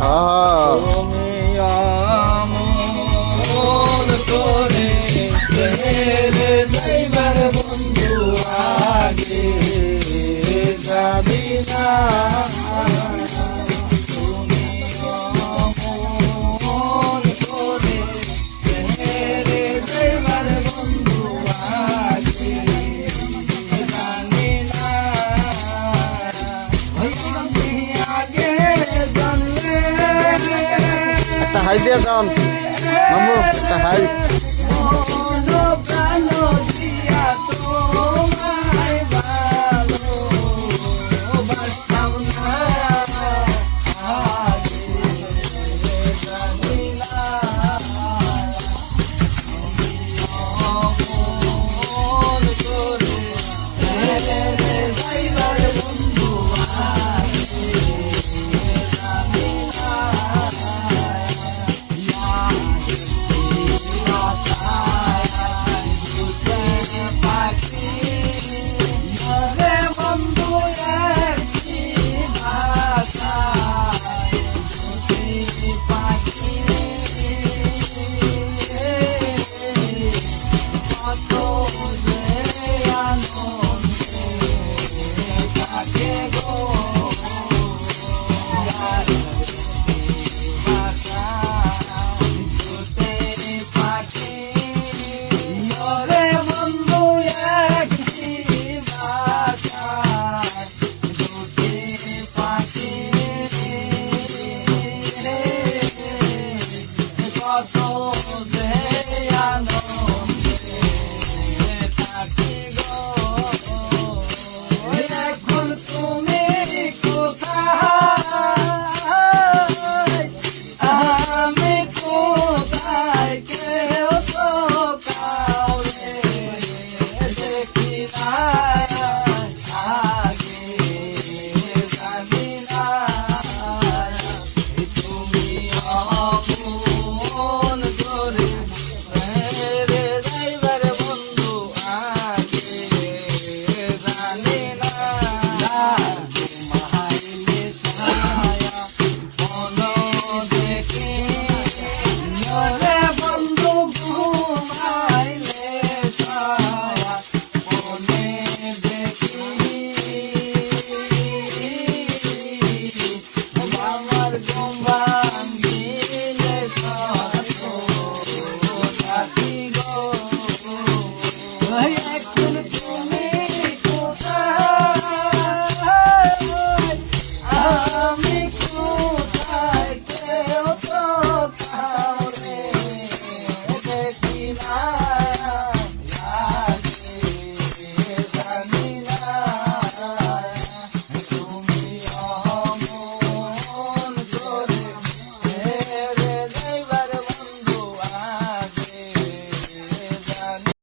তুমি আমন করে ছেড়ে যাইবার বন্ধু আগে যাবি না। তুমি আমন করে ছেড়ে যাইবার বন্ধু আগে জানি না। আগে জানলে একটা হাই দিয়ে যান মামু, একটা হাই। প্রাণ দিয়া তোমায় ভালোবাসতাম না। আগে জানি না। অমন করে ছেড়ে যাইবার বন্ধু আগে জানি না। আমি